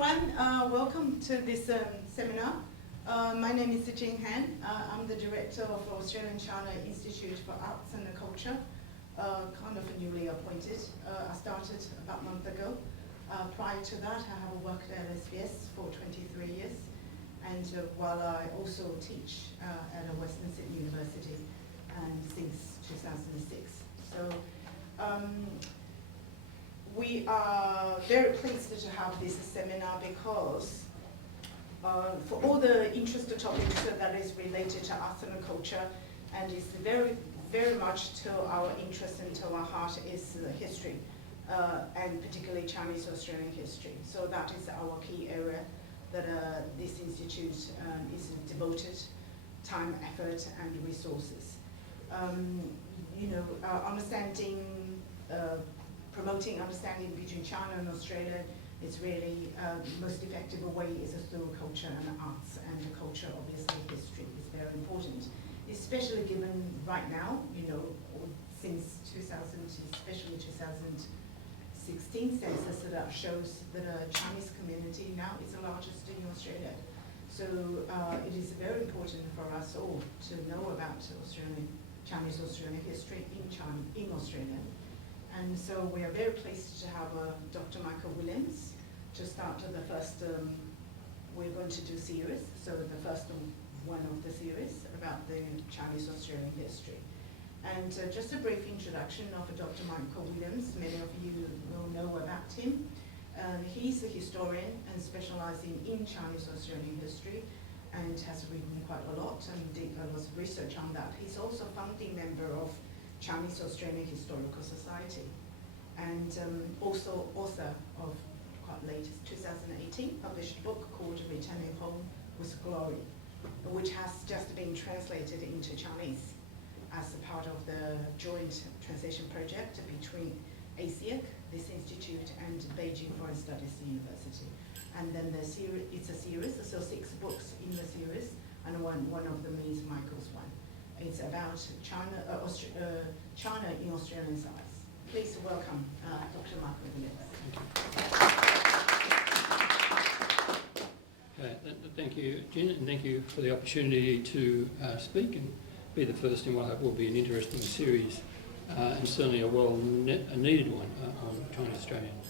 everyone. Welcome to this seminar. My name is Jing Han. I'm the director of Australian-China Institute for Arts and Culture, kind of newly appointed. I started about a month ago. Prior to that, I have worked at SBS for 23 years, and while I also teach at a Western Sydney University, and since 2006. So. We are very pleased to have this seminar because for all the interesting topics that is related to arts and culture, and it's very, very much to our interest and to our heart is history, and particularly Chinese Australian history. So that is our key area that this institute is devoted time, effort, and resources. Understanding promoting understanding between China and Australia is really the most effective way is through culture and arts, and the culture, obviously, history is very important, especially given right now, since 2000, especially 2016 census that shows that a Chinese community now is the largest in Australia. So it is very important for us all to know about Chinese Australian history in Australia. And so we are very pleased to have Dr. Michael Williams to start the first, we're going to do series, so the first one of the series about the Chinese Australian history. And just a brief introduction of Dr. Michael Williams. Many of you will know about him. He's a historian and specializing in Chinese Australian history, and has written quite a lot and did a lot of research on that. He's also a founding member of Chinese Australian Historical Society, and also author of quite latest 2018 published book called Returning Home with Glory, which has just been translated into Chinese as a part of the joint translation project between ACIAC, this institute, and Beijing Foreign Studies University. And then it's a series, so 6 books in the series, and one of them is Michael's one. It's about China in Australian size. Please welcome Dr. Michael Williams. Thank you, Jen, and thank you for the opportunity to speak and be the first in what I hope will be an interesting series, and certainly a needed one on Chinese Australian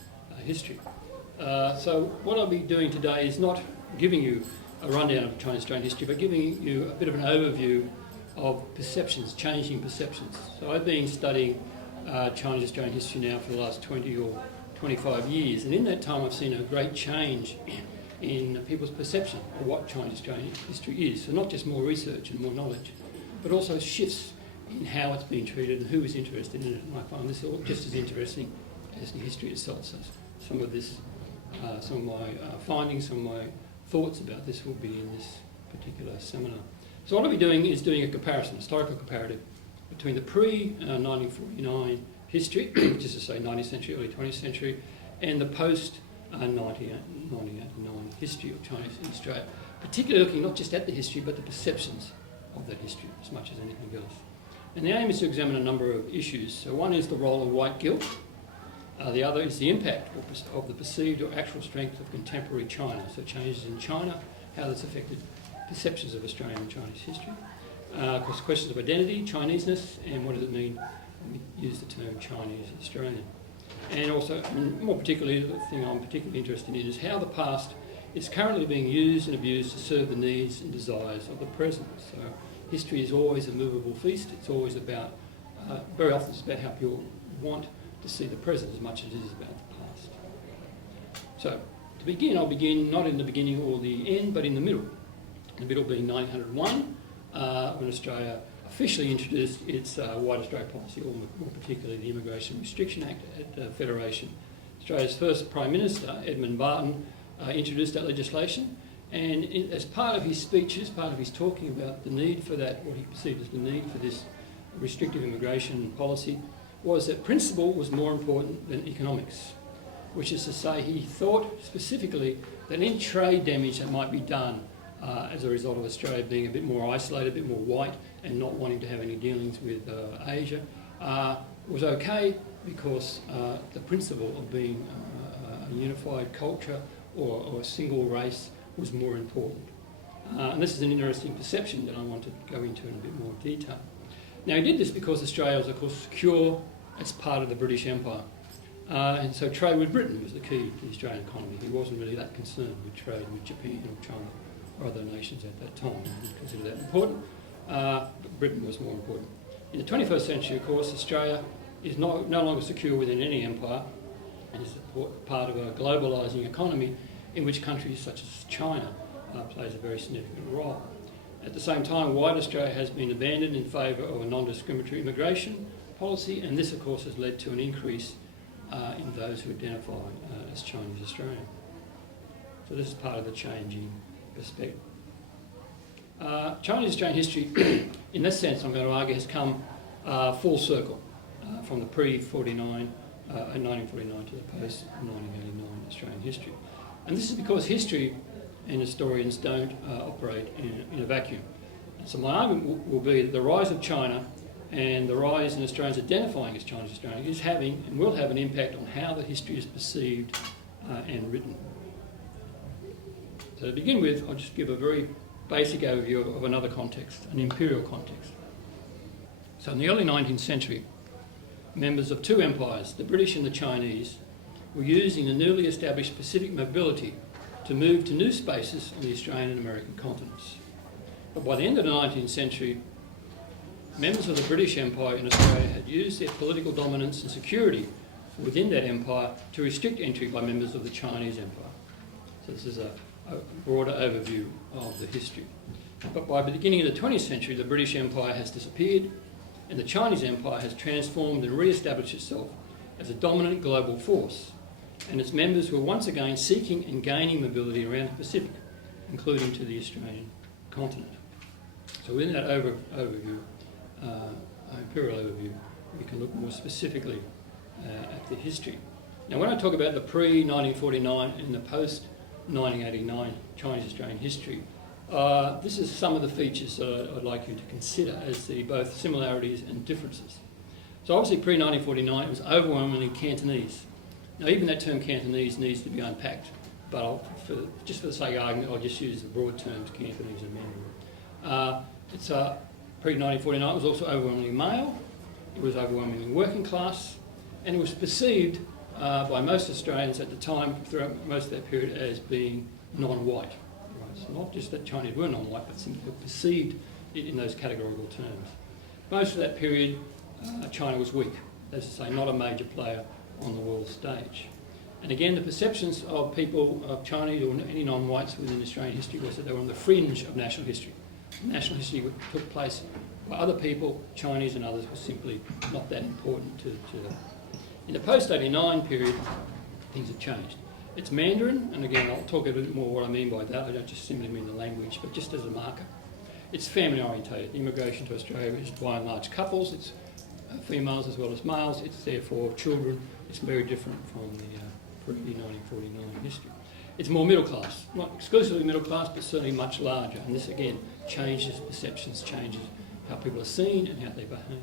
history. So what I'll be doing today is not giving you a rundown of Chinese Australian history, but giving you a bit of an overview of perceptions, changing perceptions. So I've been studying Chinese Australian history now for the last 20 or 25 years, and in that time I've seen a great change in people's perception of what Chinese Australian history is. So not just more research and more knowledge, but also shifts in how it's been treated and who is interested in it. And I find this all just as interesting as the history itself. So some of my findings, some of my thoughts about this will be in this particular seminar. So what I'll be doing is doing a comparison, historical comparative, between the pre-1949 history, which is to say 19th century, early 20th century, and the post-1989 history of Chinese in Australia, particularly looking not just at the history, but the perceptions of that history as much as anything else. And the aim is to examine a number of issues. So one is the role of white guilt. The other is the impact of the perceived or actual strength of contemporary China, so changes in China, how that's affected perceptions of Australian and Chinese history. Of course, questions of identity, Chineseness, and what does it mean when we use the term Chinese Australian. And also, more particularly, the thing I'm particularly interested in is how the past is currently being used and abused to serve the needs and desires of the present. So history is always a movable feast. It's always about, very often it's about how people want to see the present as much as it is about the past. So to begin, I'll begin not in the beginning or the end, but in the middle. The middle being 1901, when Australia officially introduced its White Australia policy, or more particularly the Immigration Restriction Act at Federation. Australia's first Prime Minister, Edmund Barton, introduced that legislation, and as part of his speeches, part of his talking about the need for that, what he perceived as the need for this restrictive immigration policy, was that principle was more important than economics, which is to say he thought specifically that any trade damage that might be done as a result of Australia being a bit more isolated, a bit more white, and not wanting to have any dealings with Asia, was okay because the principle of being a unified culture or a single race was more important. And this is an interesting perception that I want to go into in a bit more detail. Now, he did this because Australia was, of course, secure as part of the British Empire. And so trade with Britain was the key to the Australian economy. He wasn't really that concerned with trade with Japan or China or other nations at that time. He didn't consider that important, but Britain was more important. In the 21st century, of course, Australia is no longer secure within any empire and is part of a globalising economy in which countries such as China plays a very significant role. At the same time, white Australia has been abandoned in favour of a non-discriminatory immigration policy, and this, of course, has led to an increase in those who identify as Chinese Australian. So this is part of the changing perspective. Chinese Australian history, in this sense, I'm going to argue, has come full circle from the pre-1949 to the post-1989 Australian history. And this is because history and historians don't operate in a vacuum. So my argument will be that the rise of China and the rise in Australians identifying as Chinese Australian is having and will have an impact on how the history is perceived and written. So to begin with, I'll just give a very basic overview of another context, an imperial context. So in the early 19th century, members of two empires, the British and the Chinese, were using the newly established Pacific mobility to move to new spaces on the Australian and American continents. But by the end of the 19th century, members of the British Empire in Australia had used their political dominance and security within that empire to restrict entry by members of the Chinese Empire. So this is a broader overview of the history. But by the beginning of the 20th century, the British Empire has disappeared and the Chinese Empire has transformed and re-established itself as a dominant global force, and its members were once again seeking and gaining mobility around the Pacific, including to the Australian continent. So within that overview, imperial overview, we can look more specifically at the history. Now, when I talk about the pre-1949 and the post-1989 Chinese Australian history, this is some of the features that I'd like you to consider as the both similarities and differences. So obviously pre-1949 it was overwhelmingly Cantonese. Now even that term Cantonese needs to be unpacked, but just for the sake of argument, I'll just use the broad terms Cantonese and Mandarin. Pre-1949 it was also overwhelmingly male, it was overwhelmingly working class, and it was perceived by most Australians at the time, throughout most of that period, as being non-white. Right? It's not just that Chinese were non-white, but simply perceived in those categorical terms. Most of that period, China was weak, as I say, not a major player on the world stage. And again, the perceptions of people, of Chinese or any non-whites within Australian history was that they were on the fringe of national history. National history took place by other people, Chinese and others, was simply not that important to them. In the post-89 period, things have changed. It's Mandarin, and again, I'll talk a bit more what I mean by that. I don't just simply mean the language, but just as a marker. It's family orientated. Immigration to Australia is by and large couples. It's females as well as males. It's therefore children. It's very different from the pre-1949 history. It's more middle class, not exclusively middle class, but certainly much larger. And this again changes perceptions, changes how people are seen and how they behave.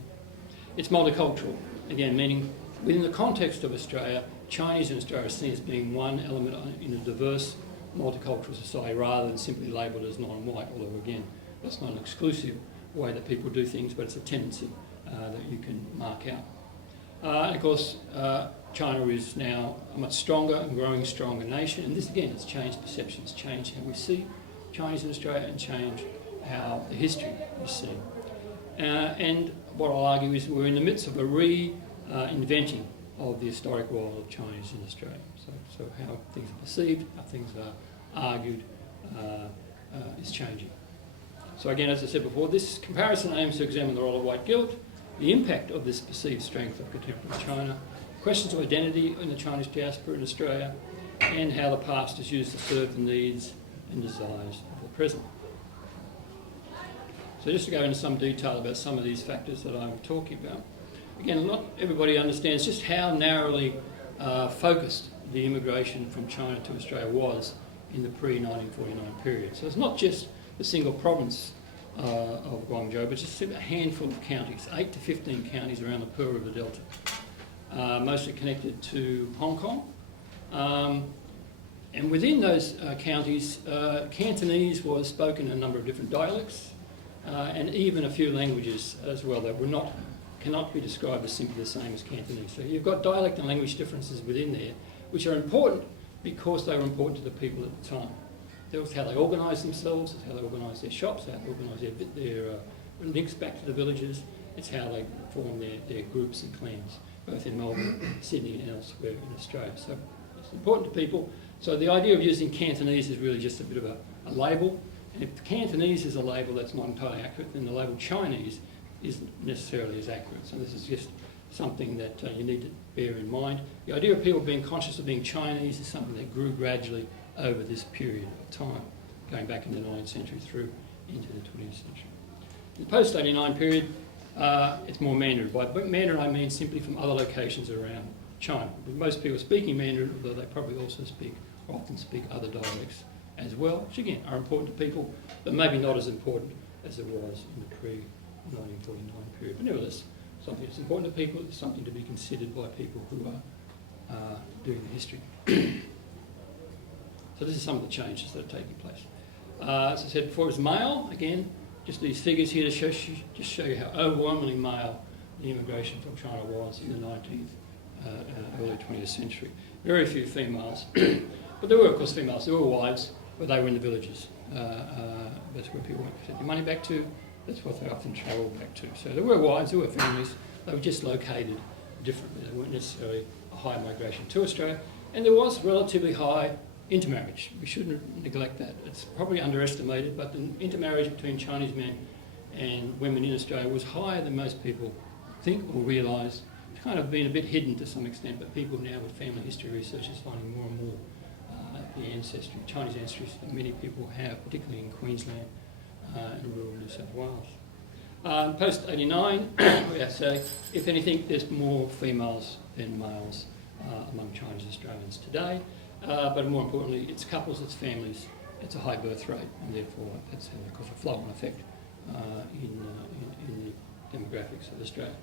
It's multicultural, again meaning within the context of Australia, Chinese in Australia are seen as being one element in a diverse multicultural society rather than simply labelled as non-white, although again, that's not an exclusive way that people do things, but it's a tendency that you can mark out. And of course, China is now a much stronger and growing stronger nation, and this again has changed perceptions, changed how we see Chinese in Australia and changed how the history is seen. And what I'll argue is we're in the midst of a reinventing of the historic role of Chinese in Australia. So how things are perceived, how things are argued is changing. So again, as I said before, this comparison aims to examine the role of white guilt, the impact of this perceived strength of contemporary China, questions of identity in the Chinese diaspora in Australia, and how the past is used to serve the needs and desires of the present. So just to go into some detail about some of these factors that I'm talking about. Again, not everybody understands just how narrowly focused the immigration from China to Australia was in the pre-1949 period. So it's not just the single province of Guangzhou, but just a handful of counties, 8 to 15 counties around the Pearl River Delta, mostly connected to Hong Kong. And within those counties, Cantonese was spoken in a number of different dialects, and even a few languages as well that cannot be described as simply the same as Cantonese. So you've got dialect and language differences within there, which are important because they were important to the people at the time. That was how they organised themselves, it's how they organised their shops, how they organised their links back to the villages, it's how they formed their groups and clans, both in Melbourne, Sydney and elsewhere in Australia. So it's important to people. So the idea of using Cantonese is really just a bit of a label. And if Cantonese is a label that's not entirely accurate, then the label Chinese isn't necessarily as accurate. So this is just something that you need to bear in mind. The idea of people being conscious of being Chinese is something that grew gradually over this period of time, going back in the 19th century through into the 20th century. In the post-89 period, it's more Mandarin. By Mandarin I mean simply from other locations around China. Most people speaking Mandarin, although they probably also often speak other dialects as well, which again are important to people, but maybe not as important as it was in the pre-1949 period. But nevertheless, something that's important to people, it's something to be considered by people who are doing the history. So this is some of the changes that are taking place. As I said before, it's male. Again, just these figures here to show you how overwhelmingly male the immigration from China was in the 19th, early 20th century. Very few females. But there were, of course, females. There were wives, but they were in the villages. That's where people went to send their money back to. That's what they often travelled back to. So there were wives, there were families. They were just located differently. They weren't necessarily a high migration to Australia. And there was relatively high intermarriage. We shouldn't neglect that. It's probably underestimated, but the intermarriage between Chinese men and women in Australia was higher than most people think or realise. It's kind of been a bit hidden to some extent, but people now with family history research is finding more and more the ancestry, Chinese ancestry that many people have, particularly in Queensland and rural New South Wales. Post-89, we have to say, if anything, there's more females than males among Chinese Australians today. But more importantly, it's couples, it's families, it's a high birth rate, and therefore that's because of a flow-on effect in the demographics of Australia.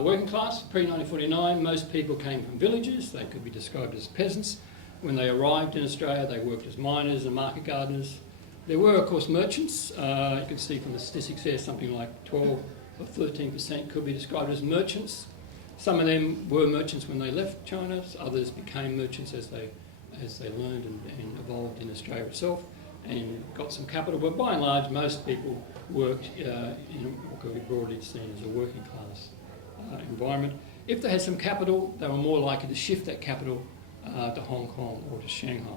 Working class, pre-1949, most people came from villages. They could be described as peasants. When they arrived in Australia, they worked as miners and market gardeners. There were, of course, merchants. You can see from the statistics there, something like 12 or 13% could be described as merchants. Some of them were merchants when they left China. Others became merchants as they learned and evolved in Australia itself and got some capital. But by and large, most people worked in what could be broadly seen as a working class environment. If they had some capital, they were more likely to shift that capital to Hong Kong or to Shanghai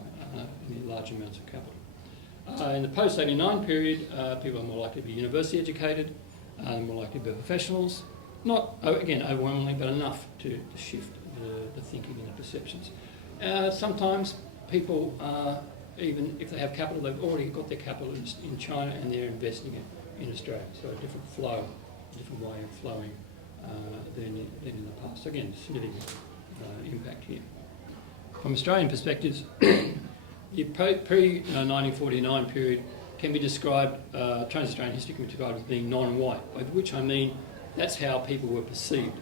in large amounts of capital. In the post-89 period, people are more likely to be university educated, more likely to be professionals. Not, again, overwhelmingly, but enough to shift the thinking and the perceptions. Sometimes people, even if they have capital, they've already got their capital in China and they're investing it in Australia. So a different flow, a different way of flowing than in the past. So again, significant impact here. From Australian perspectives, the pre-1949 period can be described, trans-Australian history can be described as being non-white, by which I mean that's how people were perceived.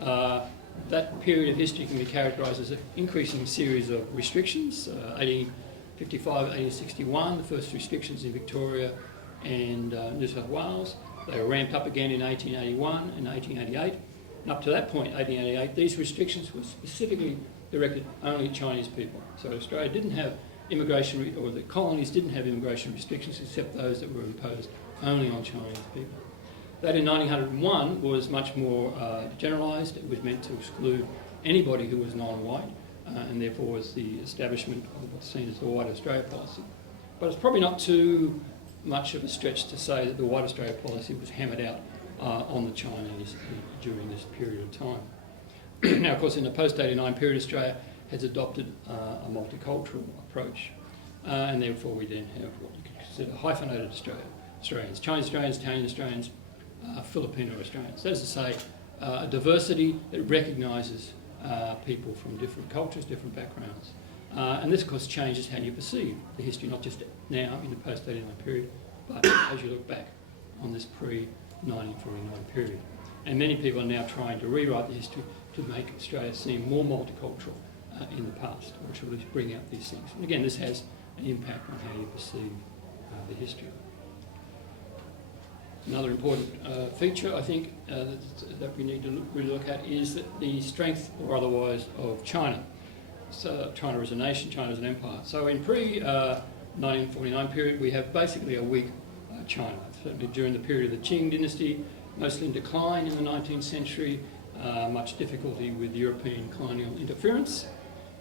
That period of history can be characterised as an increasing series of restrictions. 1855, 1861, the first restrictions in Victoria and New South Wales. They were ramped up again in 1881 and 1888. And up to that point, 1888, these restrictions were specifically directed only at Chinese people. So Australia didn't have immigration, or the colonies didn't have immigration restrictions except those that were imposed only on Chinese people. That in 1901 was much more generalised. It was meant to exclude anybody who was non-white, and therefore was the establishment of what's seen as the White Australia policy. But it's probably not too much of a stretch to say that the White Australia policy was hammered out on the Chinese during this period of time. Now, of course, in the post-89 period, Australia has adopted a multicultural approach, and therefore we then have what you could consider hyphenated Australians, Chinese Australians, Italian Australians, Filipino Australians. That is to say, a diversity that recognises people from different cultures, different backgrounds. And this, of course, changes how you perceive the history, not just now in the post-89 period, but as you look back on this pre-1949 period. And many people are now trying to rewrite the history to make Australia seem more multicultural in the past, which will bring out these things. And again, this has an impact on how you perceive the history. Another important feature, I think, that we need to really look at is that the strength or otherwise of China. So China as a nation, China as an empire. So in pre-1949 period, we have basically a weak China. Certainly during the period of the Qing dynasty, mostly in decline in the 19th century, much difficulty with European colonial interference.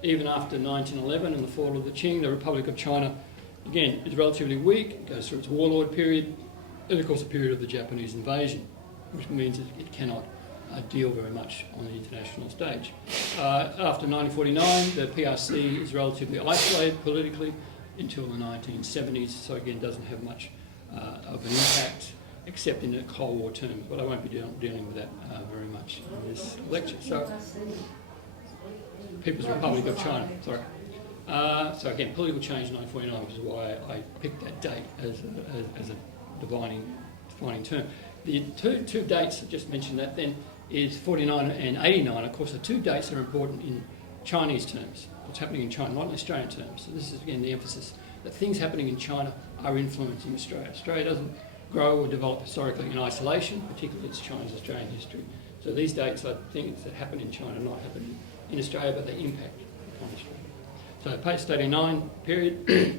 Even after 1911 and the fall of the Qing, the Republic of China, again, is relatively weak. It goes through its warlord period, and of course a period of the Japanese invasion, which means that it cannot deal very much on the international stage. After 1949, the PRC is relatively isolated politically until the 1970s, so again doesn't have much of an impact except in the Cold War terms, but I won't be dealing with that very much in this lecture. So, People's Republic of China, sorry. So again, political change in 1949, which is why I picked that date as a defining term. The two dates I just mentioned that then is 49 and 89. Of course, the two dates are important in Chinese terms. What's happening in China, not in Australian terms. So this is again the emphasis that things happening in China are influencing Australia. Australia doesn't grow or develop historically in isolation, particularly its Chinese-Australian history. So these dates are things that happen in China, not happen in Australia, but they impact upon Australia. So post-89 period, a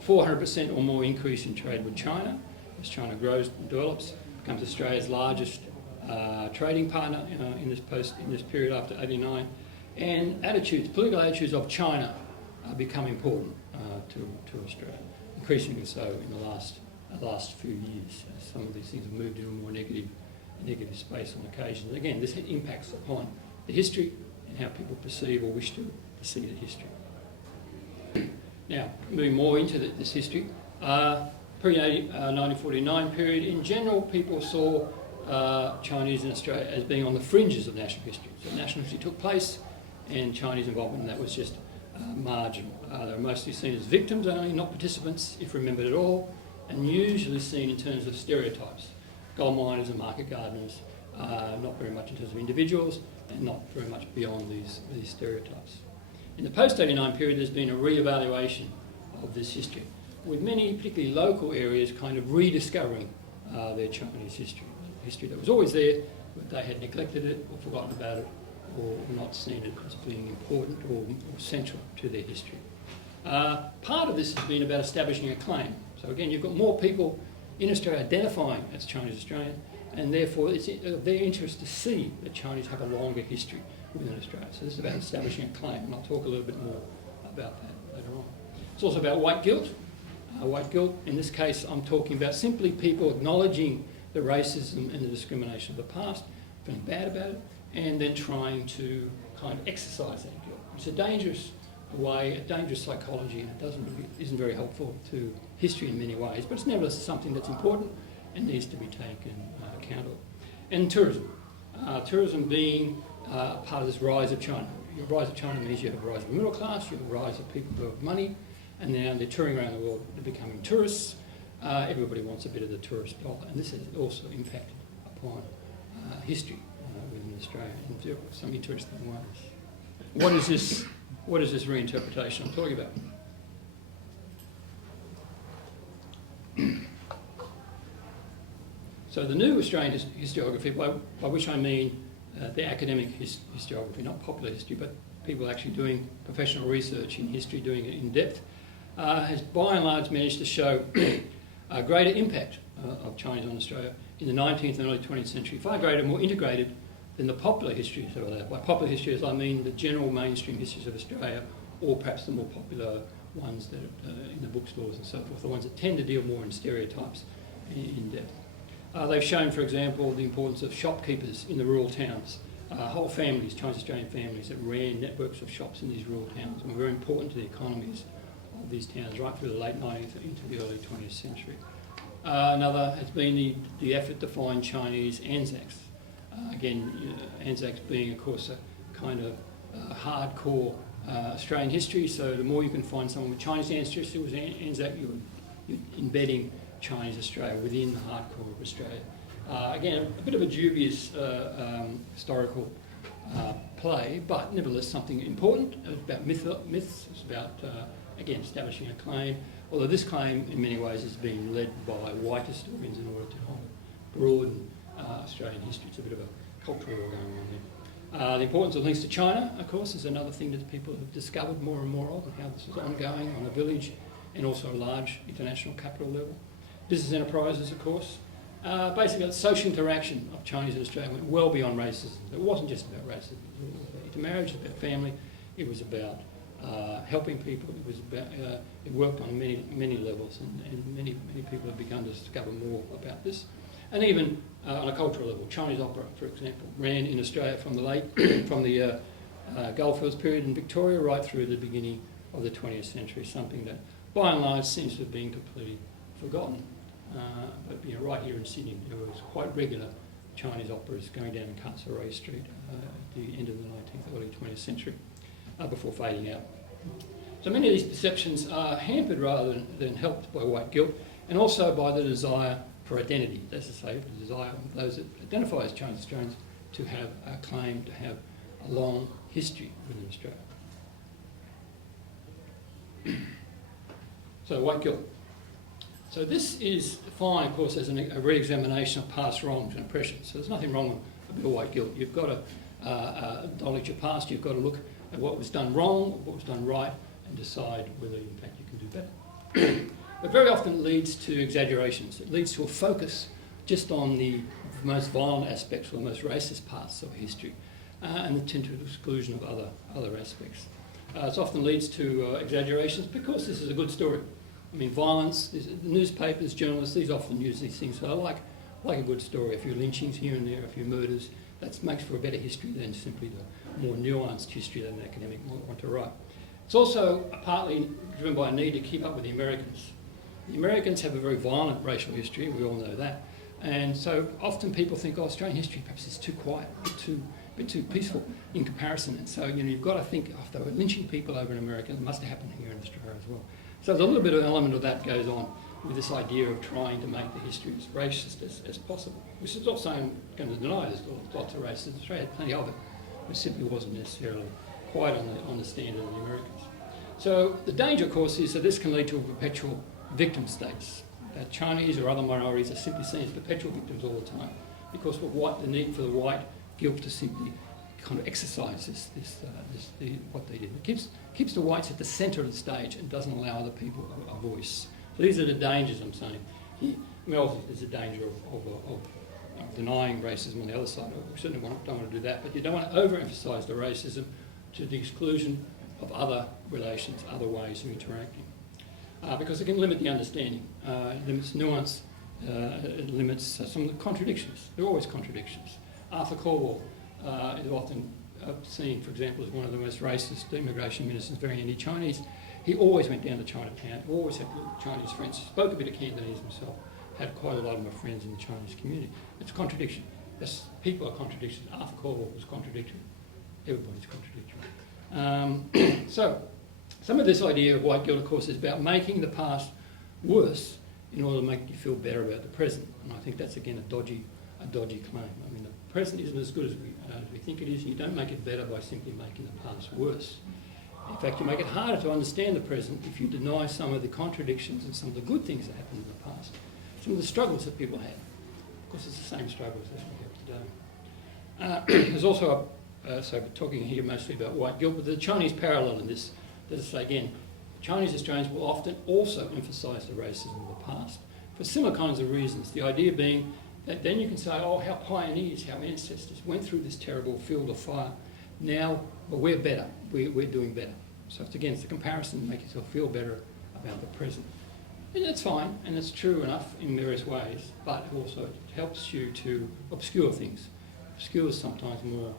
400% or more increase in trade with China. As China grows and develops, becomes Australia's largest trading partner in this period after 89. And political attitudes of China become important to Australia, increasingly so in the last few years. Some of these things have moved into a more negative space on occasions. Again, this impacts upon the history and how people perceive or wish to see the history. Now, moving more into this history, pre-1949 period, in general, people saw Chinese in Australia as being on the fringes of national history. So national history took place, and Chinese involvement in that was just marginal. They were mostly seen as victims only, not participants, if remembered at all, and usually seen in terms of stereotypes. Gold miners and market gardeners, not very much in terms of individuals, and not very much beyond these stereotypes. In the post-89 period, there's been a re-evaluation of this history, with many, particularly local areas, kind of rediscovering their Chinese history that was always there, but they had neglected it or forgotten about it or not seen it as being important or central to their history. Part of this has been about establishing a claim. So again, you've got more people in Australia identifying as Chinese Australian, and therefore it's of their interest to see that Chinese have a longer history within Australia. So this is about establishing a claim, and I'll talk a little bit more about that later on. It's also about white guilt. White guilt, in this case, I'm talking about simply people acknowledging the racism and the discrimination of the past, feeling bad about it, and then trying to kind of exercise that guilt. It's a dangerous way, a dangerous psychology, and it isn't very helpful to history in many ways, but it's nevertheless something that's important and needs to be taken account of. And tourism. Tourism being part of this rise of China. The rise of China means you have a rise of the middle class, you have a rise of people who have money, and now they're touring around the world, they're becoming tourists. Everybody wants a bit of the tourist dollar, and this has also impacted upon history within Australia in some interesting ways. What is this reinterpretation I'm talking about? So the new Australian historiography, by which I mean the academic historiography, not popular history, but people actually doing professional research in history, doing it in depth, has by and large managed to show a greater impact of Chinese on Australia in the 19th and early 20th century, far greater, more integrated than the popular histories of that. By popular histories, I mean the general mainstream histories of Australia, or perhaps the more popular ones that are in the bookstores and so forth, the ones that tend to deal more in stereotypes in depth. They've shown, for example, the importance of shopkeepers in the rural towns, whole families, Chinese Australian families that ran networks of shops in these rural towns and were very important to the economies of these towns right through the late 19th into the early 20th century. Another has been the effort to find Chinese Anzacs. Anzacs being, of course, a kind of hardcore Australian history, so the more you can find someone with Chinese ancestry with Anzac, you're embedding Chinese Australia within the hardcore of Australia. Again, a bit of a dubious historical play, but nevertheless something important. It's about myths, it's about, again, establishing a claim, although this claim in many ways is being led by white historians in order to broaden Australian history. It's a bit of a cultural war going on there. The importance of links to China, of course, is another thing that people have discovered more and more of, and how this is ongoing on a village and also a large international capital level. Business enterprises, of course. Basically, the social interaction of Chinese and Australia went well beyond racism. It wasn't just about racism. It was about intermarriage, it was about family, it was about helping people. It was about it worked on many levels, and many people have begun to discover more about this. And even on a cultural level, Chinese opera, for example, ran in Australia from the Goldfields period in Victoria right through the beginning of the 20th century. Something that, by and large, seems to have been completely forgotten. But right here in Sydney, there was quite regular Chinese operas going down Castlereagh Street at the end of the 19th, early 20th century, before fading out. So many of these perceptions are hampered rather than helped by white guilt, and also by the desire for identity. That's to say, the desire of those that identify as Chinese Australians to have a claim to have a long history within Australia. So white guilt. So this is defined, of course, as a re-examination of past wrongs and oppressions. So there's nothing wrong with white guilt. You've got to acknowledge your past. You've got to look at what was done wrong, what was done right, and decide whether, in fact, you can do better. But very often it leads to exaggerations. It leads to a focus just on the most violent aspects or the most racist parts of history, and the tend to exclusion of other aspects. It often leads to exaggerations because this is a good story. I mean, violence, the newspapers, journalists, these often use these things. So I like a good story. A few lynchings here and there, a few murders. That makes for a better history than simply the more nuanced history that an academic might want to write. It's also partly driven by a need to keep up with the Americans. The Americans have a very violent racial history, we all know that. And so often people think, Australian history perhaps is too quiet, a bit too peaceful in comparison. And so, you've got to think, if they were lynching people over in America, it must have happened here in Australia as well. So there's a little bit of an element of that goes on with this idea of trying to make the history as racist as possible, which is not saying I'm going to deny there's lots of racism. Australia had plenty of it. It simply wasn't necessarily quite on the standard of the Americans. So the danger, of course, is that this can lead to a perpetual victim states. That Chinese or other minorities are simply seen as perpetual victims all the time, because of the need for the white guilt to simply kind of exercise what they did. It keeps the whites at the centre of the stage and doesn't allow other people a voice. So these are the dangers I'm saying. Obviously there's a danger of denying racism on the other side. We certainly don't want to do that, but you don't want to overemphasise the racism to the exclusion of other relations, other ways of interacting. Because it can limit the understanding, it limits nuance, it limits some of the contradictions. There are always contradictions. Arthur Cornwall is often seen, for example, as one of the most racist immigration ministers, very anti-Chinese. He always went down to Chinatown, always had Chinese friends, spoke a bit of Cantonese himself, had quite a lot of my friends in the Chinese community. It's a contradiction. People are contradictions. Arthur Cornwall was contradictory. Everybody's contradictory. So, some of this idea of white guilt, of course, is about making the past worse in order to make you feel better about the present. And I think that's, again, a dodgy claim. I mean, the present isn't as good as we think it is, and you don't make it better by simply making the past worse. In fact, you make it harder to understand the present if you deny some of the contradictions and some of the good things that happened in the past, some of the struggles that people had. Of course, it's the same struggles as we have today. There's also, so we're talking here mostly about white guilt, but the Chinese parallel in this. As I say again, Chinese Australians will often also emphasise the racism of the past for similar kinds of reasons. The idea being that then you can say, how pioneers, how ancestors went through this terrible field of fire. Now, we're better. We're doing better. So it's the comparison to make yourself feel better about the present. And that's fine, and it's true enough in various ways, but also it helps you to obscure things. Obscures sometimes more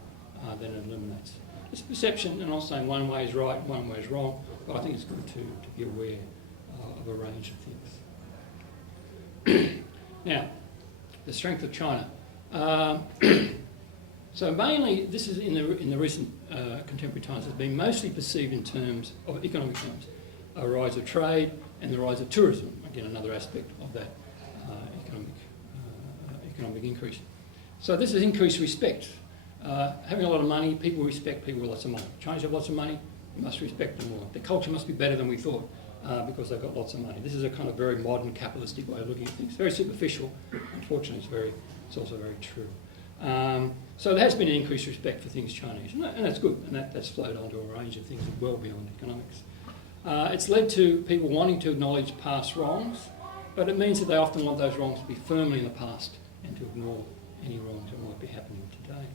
than it eliminates. It's perception, and I'm not saying one way is right, one way is wrong, but I think it's good to be aware of a range of things. Now, the strength of China. So mainly, this is in the recent contemporary times, has been mostly perceived in terms of economic terms. A rise of trade and the rise of tourism, again another aspect of that economic increase. So this has increased respect Having a lot of money, people respect people with lots of money. Chinese have lots of money, you must respect them more. Their culture must be better than we thought because they've got lots of money. This is a kind of very modern capitalistic way of looking at things. Very superficial. Unfortunately, it's also very true. So there has been an increased respect for things Chinese, and that's good, and that's flowed onto a range of things well beyond economics. It's led to people wanting to acknowledge past wrongs, but it means that they often want those wrongs to be firmly in the past and to ignore any wrongs that might be happening today.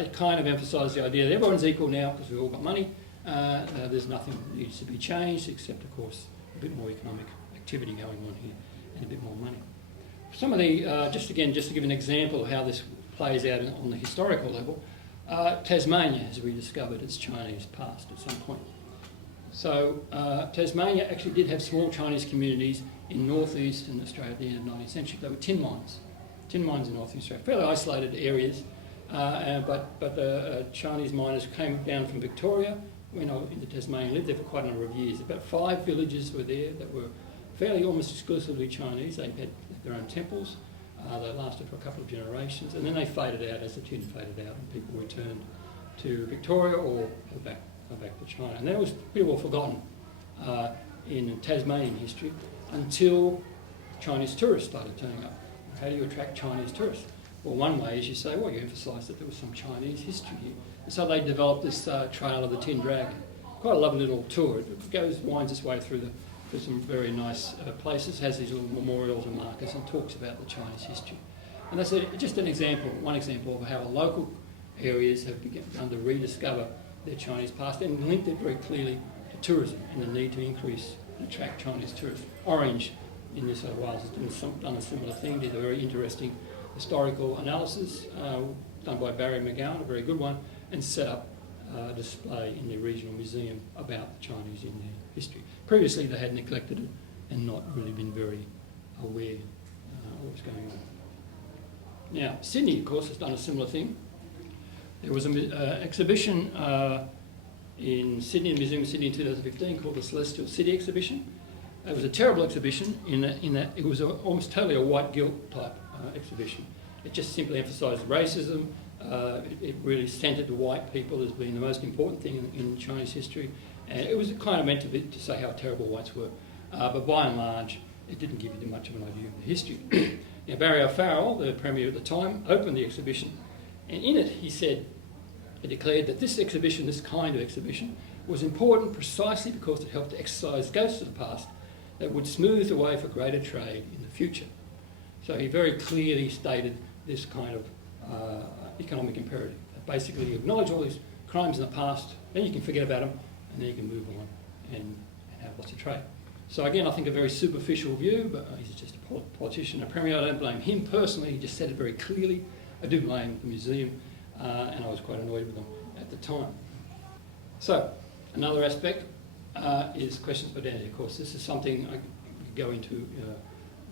It kind of emphasises the idea that everyone's equal now because we've all got money. There's nothing that needs to be changed except, of course, a bit more economic activity going on here and a bit more money. Some of the, just to give an example of how this plays out on the historical level, Tasmania has rediscovered its Chinese past at some point. So Tasmania actually did have small Chinese communities in northeastern Australia at the end of the 19th century. They were tin mines in northeastern Australia, fairly isolated areas, but Chinese miners came down from Victoria, went into Tasmania and lived there for quite a number of years. About 5 villages were there that were fairly almost exclusively Chinese. They had their own temples. They lasted for a couple of generations, and then they faded out as the tin faded out, and people returned to Victoria or back to China. And that was pretty well forgotten in Tasmanian history until Chinese tourists started turning up. How do you attract Chinese tourists? Well, one way is you say, well, you emphasise that there was some Chinese history here. And so they developed this Trail of the Tin Dragon. Quite a lovely little tour. It winds its way through some very nice places, has these little memorials and markers, and talks about the Chinese history. And that's just one example of how local areas have begun to rediscover their Chinese past and linked it very clearly to tourism and the need to increase and attract Chinese tourists. Orange in New South Wales has done a similar thing, did a very interesting historical analysis done by Barry McGowan, a very good one, and set up a display in the regional museum about the Chinese in their history. Previously they had neglected it and not really been very aware of what's going on. Now, Sydney, of course, has done a similar thing. There was an exhibition in Sydney, the Museum of Sydney in 2015 called the Celestial City Exhibition. It was a terrible exhibition in that it was almost totally a white guilt type exhibition. It just simply emphasised racism. It really centred the white people as being the most important thing in Chinese history. And it was kind of meant to say how terrible whites were. But by and large, it didn't give you much of an idea of the history. Now, Barry O'Farrell, the Premier at the time, opened the exhibition. And in it, he declared that this exhibition, this kind of exhibition, was important precisely because it helped to exercise ghosts of the past that would smooth the way for greater trade in the future. So he very clearly stated this kind of economic imperative. Basically, you acknowledge all these crimes in the past, then you can forget about them, and then you can move on and have lots of trade. So again, I think a very superficial view, but he's just a politician, a premier. I don't blame him personally. He just said it very clearly. I do blame the museum, and I was quite annoyed with them at the time. So another aspect is questions of identity. Of course, this is something I could go into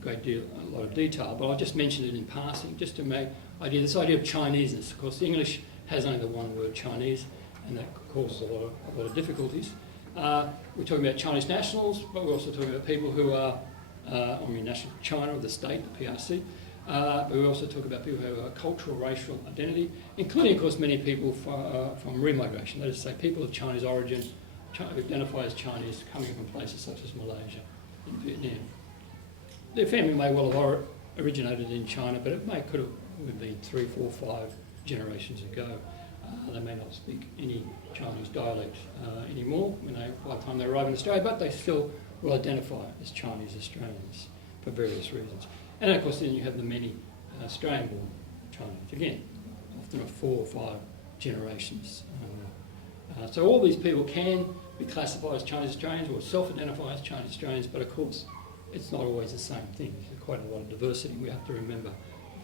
a lot of detail, but I'll just mention it in passing, just to make this idea of Chineseness. Of course, the English has only the one word Chinese, and that causes a lot of difficulties. We're talking about Chinese nationals, but we're also talking about people who are national China or the state, the PRC. But we also talk about people who have a cultural, racial identity, including, of course, many people from remigration. That is to say, people of Chinese origin who identify as Chinese coming from places such as Malaysia and Vietnam. Their family may well have originated in China, but it could have been 3, 4, 5 generations ago. They may not speak any Chinese dialect anymore by the time they arrive in Australia, but they still will identify as Chinese Australians for various reasons. And of course then you have the many Australian-born Chinese, again, often of 4 or 5 generations. So all these people can be classified as Chinese Australians or self-identify as Chinese Australians, but of course it's not always the same thing. There's quite a lot of diversity. We have to remember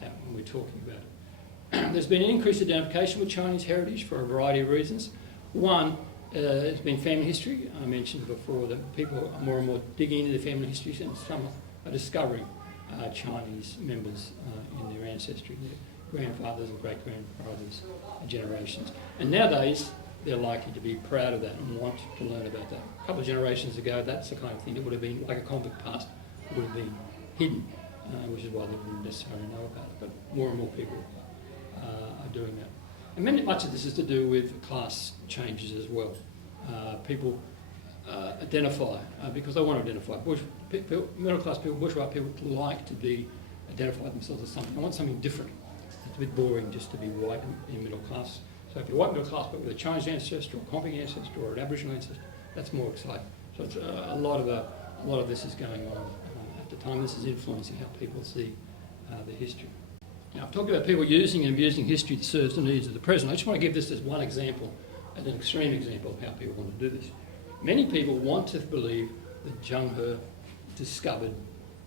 that when we're talking about it. There's been an increased identification with Chinese heritage for a variety of reasons. One, has been family history. I mentioned before that people are more and more digging into their family histories, and some are discovering Chinese members in their ancestry, their grandfathers and great-grandfathers generations. And nowadays, they're likely to be proud of that and want to learn about that. A couple of generations ago, that's the kind of thing that would have been, like a convict past, would have been hidden, which is why they wouldn't necessarily know about it. But more and more people are doing that. And much of this is to do with class changes as well. People identify, because they want to identify. Middle class people, bourgeois people like to identify themselves as something. They want something different. It's a bit boring just to be white in middle class. So if you're white middle class but with a Chinese ancestor or a Comping ancestor or an Aboriginal ancestor, that's more exciting. So it's a lot of this is going on at the time. This is influencing how people see the history. Now, I've talked about people using and abusing history that serves the needs of the present. I just want to give this as one example, as an extreme example of how people want to do this. Many people want to believe that Zheng He discovered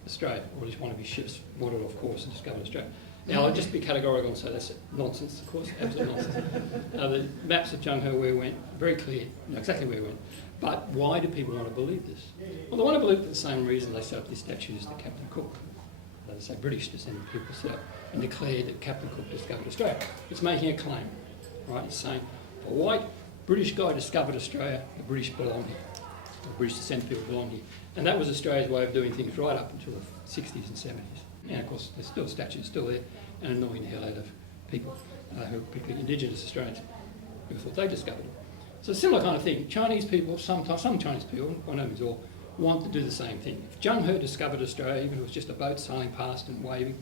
Australia, or at least one of his ships wanted off course and discovered Australia. Now, I'll just be categorical and say that's nonsense, of course, absolute nonsense. The maps of Zheng He where he went, very clear, know exactly where he went. But why do people want to believe this? Well, they want to believe for the same reason they set up these statues to Captain Cook. They say British descended people set up and declared that Captain Cook discovered Australia. It's making a claim, right? It's saying, if a white British guy discovered Australia, the British belong here. The British descended people belong here. And that was Australia's way of doing things right up until the 60s and 70s. And of course, there's still statues still there and annoying the hell out of people who are particularly Indigenous Australians who thought they discovered it. So a similar kind of thing. Chinese people, some Chinese people, by no means all, want to do the same thing. If Zheng He discovered Australia, even if it was just a boat sailing past and waving,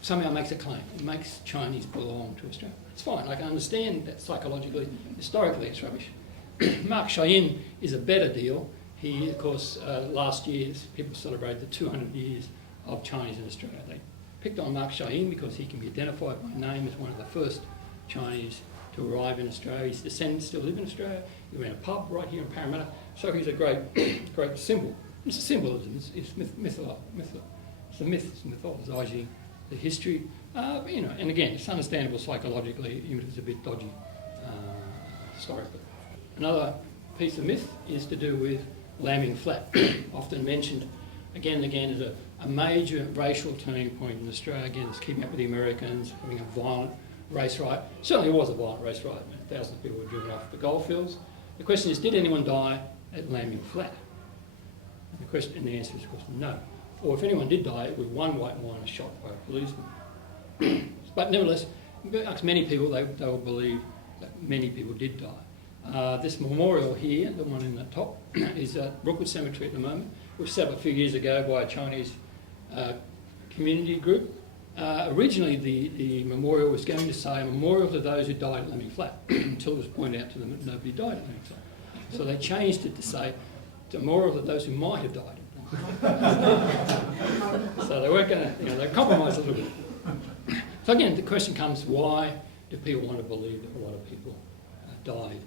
somehow makes a claim. It makes Chinese belong to Australia. It's fine. I can understand that psychologically. Historically, it's rubbish. Mark Cheyenne is a better deal. He, of course, last year, people celebrated the 200 years of Chinese in Australia. They picked on Mark Cheyenne because he can be identified by name as one of the first Chinese to arrive in Australia. His descendants still live in Australia. He ran a pub right here in Parramatta. So he's a great symbol. It's a symbolism. It's it's a myth. It's mythologising the history. And again, it's understandable psychologically, even if it's a bit dodgy historically. Another piece of myth is to do with Lemming Flat, often mentioned again and again as a major racial turning point in Australia. Again, it's keeping up with the Americans, having a violent race riot. Certainly it was a violent race riot. Thousands of people were driven off the goldfields. The question is, did anyone die at Lemming Flat? And the answer is, of course, no. Or if anyone did die, it was one white miner shot by a policeman. But nevertheless, amongst many people, they will believe that many people did die. This memorial here, the one in the top, is at Brookwood Cemetery at the moment. It was set up a few years ago by a Chinese community group. Originally, the memorial was going to say a memorial to those who died at Lemming Flat, until it was pointed out to them that nobody died at Lemming Flat. So they changed it to say a memorial to those who might have died. So they weren't going to, they compromised a little bit. So again, the question comes, why do people want to believe that a lot of people died?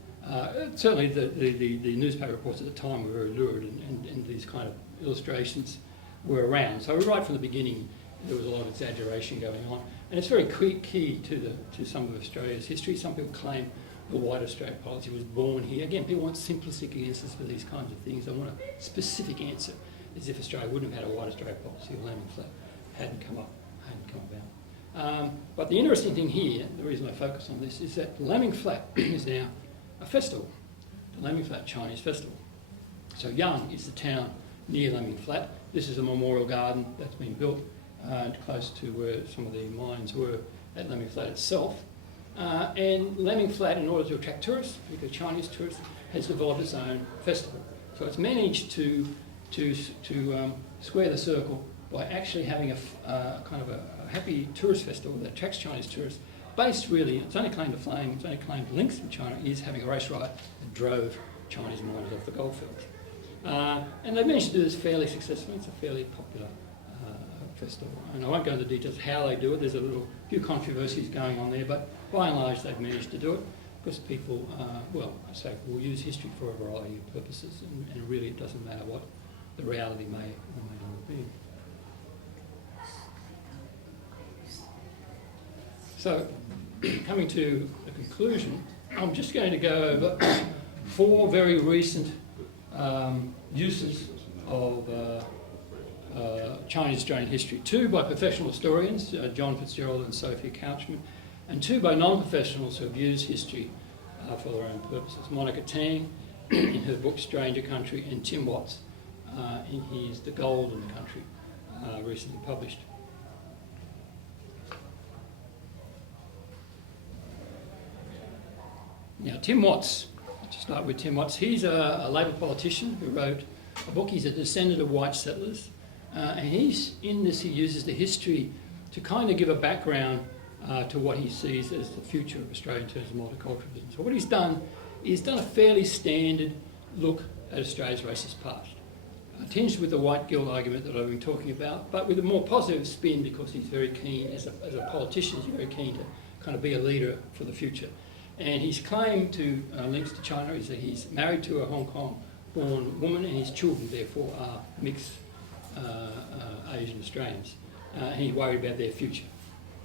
Certainly the newspaper reports at the time were very lurid, and these kind of illustrations were around. So right from the beginning, there was a lot of exaggeration going on. And it's very key to some of Australia's history. Some people claim the white Australia policy was born here. Again, people want simplistic answers for these kinds of things. They want a specific answer, as if Australia wouldn't have had a white Australia policy or Lemming Flat hadn't come about. But the interesting thing here, the reason I focus on this, is that Lemming Flat is now a festival, the Lemming Flat Chinese Festival. So Young is the town near Lemming Flat. This is a memorial garden that's been built close to where some of the mines were at Lemming Flat itself. And Lemming Flat, in order to attract tourists, particularly Chinese tourists, has developed its own festival. So it's managed to square the circle by actually having a kind of a happy tourist festival that attracts Chinese tourists, based really, its only claim to fame, its only claim to links with China is having a race riot that drove Chinese miners off the goldfields. And they've managed to do this fairly successfully. It's a fairly popular festival. And I won't go into the details of how they do it. There's a few controversies going on there, but by and large they've managed to do it because people, will use history for a variety of purposes, and really it doesn't matter what the reality may or may not be. So, coming to a conclusion, I'm just going to go over 4 very recent uses of Chinese Australian history. 2 by professional historians, John Fitzgerald and Sophia Couchman, and 2 by non-professionals who have used history for their own purposes. Monica Tang in her book Stranger Country, and Tim Watts in his The Golden Country, recently published. Now, Tim Watts, to start with Tim Watts, he's a Labor politician who wrote a book. He's a descendant of white settlers, and in this he uses the history to kind of give a background to what he sees as the future of Australia in terms of multiculturalism. So what he's done a fairly standard look at Australia's racist past, tinged with the white guilt argument that I've been talking about, but with a more positive spin because he's very keen, as a politician, he's very keen to kind of be a leader for the future. And his claim to links to China is that he's married to a Hong Kong-born woman, and his children, therefore, are mixed Asian Australians. And he's worried about their future.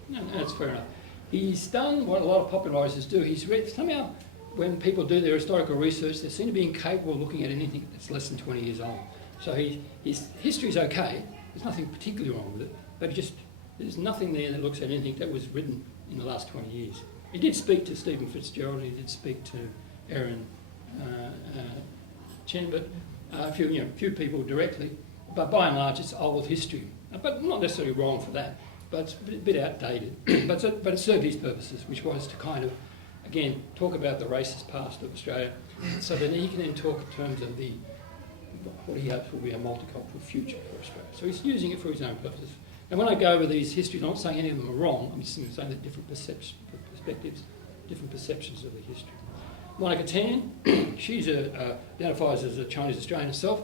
No, that's fair enough. He's done what a lot of popularisers do. He's read, somehow, when people do their historical research, they seem to be incapable of looking at anything that's less than 20 years old. So his history's okay. There's nothing particularly wrong with it, but there's nothing there that looks at anything that was written in the last 20 years. He did speak to Stephen Fitzgerald. He did speak to Erin Chen, but a few people directly. But by and large, it's old history. But not necessarily wrong for that. But it's a bit outdated. but it served his purposes, which was to kind of, again, talk about the racist past of Australia, so that he can then talk in terms of what he hopes will be a multicultural future for Australia. So he's using it for his own purposes. And when I go over these histories, I'm not saying any of them are wrong. I'm just saying that different perspectives, different perceptions of the history. Monica Tan, she identifies as a Chinese Australian herself,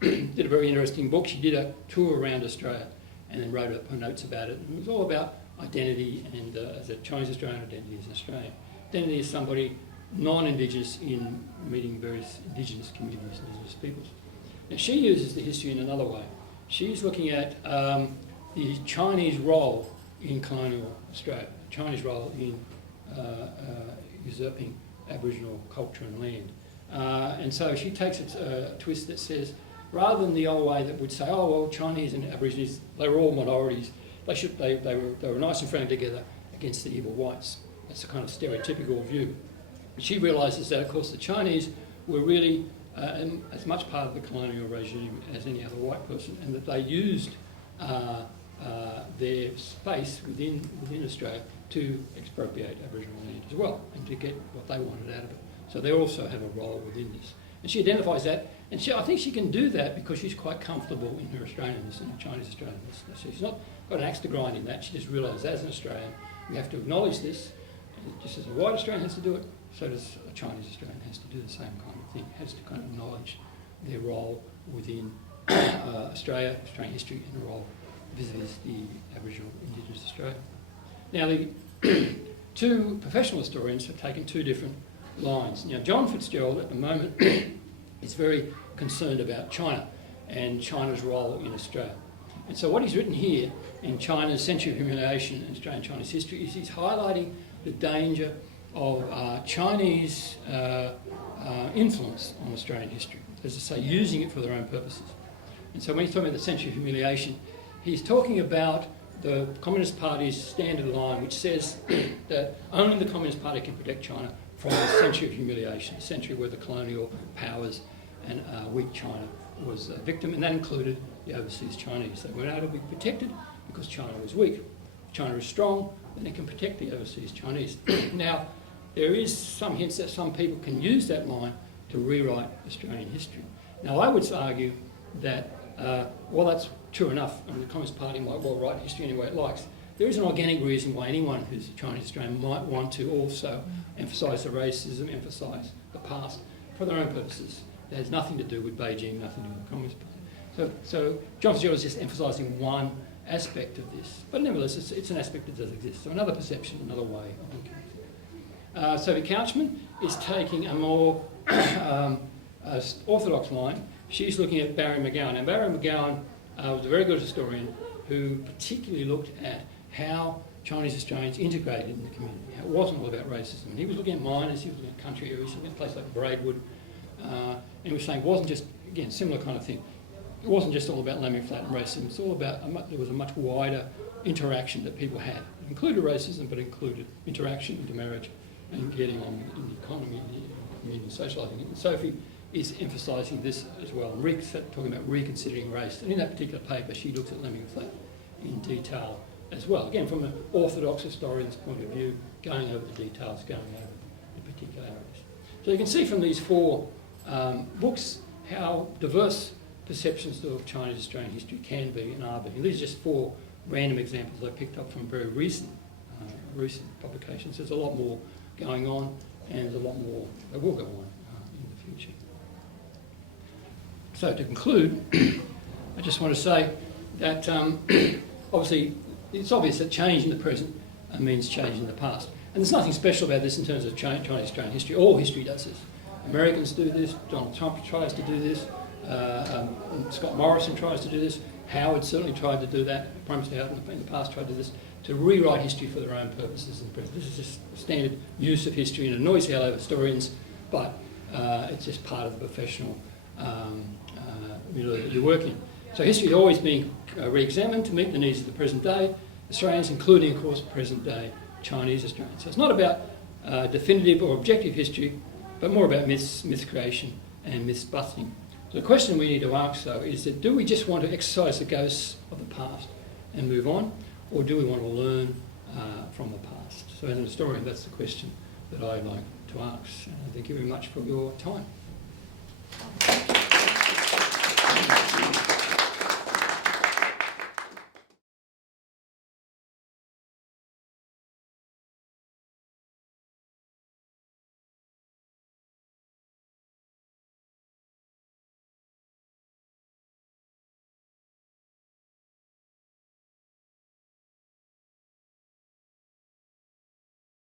did a very interesting book. She did a tour around Australia and then wrote up her notes about it. And it was all about identity and as a Chinese Australian, identity as an Australian. Identity is somebody non-Indigenous in meeting various Indigenous communities and Indigenous peoples. Now she uses the history in another way. She's looking at the Chinese role in colonial Australia, the Chinese role in usurping Aboriginal culture and land. And so she takes a twist that says, rather than the old way that would say, oh, well, Chinese and Aborigines, they were all minorities, they were nice and friendly together against the evil whites. That's a kind of stereotypical view. She realises that, of course, the Chinese were really as much part of the colonial regime as any other white person, and that they used their space within Australia to expropriate Aboriginal land as well, and to get what they wanted out of it. So they also have a role within this. And she identifies that, and I think she can do that because she's quite comfortable in her Australianness and her Chinese Australianness. So she's not got an axe to grind in that. She just realises, as an Australian, we have to acknowledge this. And just as a white Australian has to do it, so does a Chinese Australian has to do the same kind of thing. Has to kind of acknowledge their role within Australia, Australian history, and the role vis-a-vis the Aboriginal Indigenous Australia. Now, the two professional historians have taken two different lines. Now, John Fitzgerald, at the moment, is very concerned about China and China's role in Australia. And so what he's written here in China's Century of Humiliation in Australian Chinese history is he's highlighting the danger of Chinese influence on Australian history, as I say, using it for their own purposes. And so when he's talking about the Century of Humiliation, he's talking about the Communist Party's standard line, which says that only the Communist Party can protect China from the Century of Humiliation, a century where the colonial powers and weak China was a victim, and that included the overseas Chinese. They weren't able to be protected because China was weak. If China is strong, then it can protect the overseas Chinese. Now, there is some hints that some people can use that line to rewrite Australian history. Now, I would argue that, while that's true enough, and the Communist Party might well write history any way it likes, there is an organic reason why anyone who's a Chinese Australian might want to also emphasise the racism, emphasise the past for their own purposes. It has nothing to do with Beijing, nothing to do with the Communist Party. So John Fitzgerald is just emphasising one aspect of this, but nevertheless it's an aspect that does exist. So another perception, another way of looking at it. Sophie Couchman is taking a more orthodox line. She's looking at Barry McGowan. Now Barry McGowan was a very good historian who particularly looked at how Chinese Australians integrated in the community. It wasn't all about racism. And he was looking at miners, he was looking at country areas, he was looking at places like Braidwood, and he was saying it wasn't just, again, similar kind of thing. It wasn't just all about Lemming Flat and racism. It's all about, there was a much wider interaction that people had. It included racism, but included interaction, intermarriage, and getting on in the economy, the community, socialising. And Sophie is emphasising this as well. And Rick's talking about reconsidering race. And in that particular paper, she looks at Lemming Flat in detail as well. Again, from an orthodox historian's point of view, going over the details, going over the particularities. So you can see from these four books how diverse perceptions of Chinese Australian history can be and are being. These are just four random examples I picked up from very recent publications. There's a lot more going on, and there's a lot more that will go on in the future. So to conclude, I just want to say that obviously it's obvious that change in the present means change in the past. And there's nothing special about this in terms of Chinese Australian history. All history does this. Americans do this, Donald Trump tries to do this, Scott Morrison tries to do this, Howard certainly tried to do that, Prime Minister Howard in the past tried to do this, to rewrite history for their own purposes. This is just standard use of history, and it annoys the hell out of historians, but it's just part of the professional milieu that you work in. So history is always being re-examined to meet the needs of the present day Australians, including, of course, present day Chinese Australians. So it's not about definitive or objective history, but more about myth creation and myth busting. So the question we need to ask, though, is that do we just want to exercise the ghosts of the past and move on, or do we want to learn from the past? So as an historian, that's the question that I'd like to ask. And thank you very much for your time.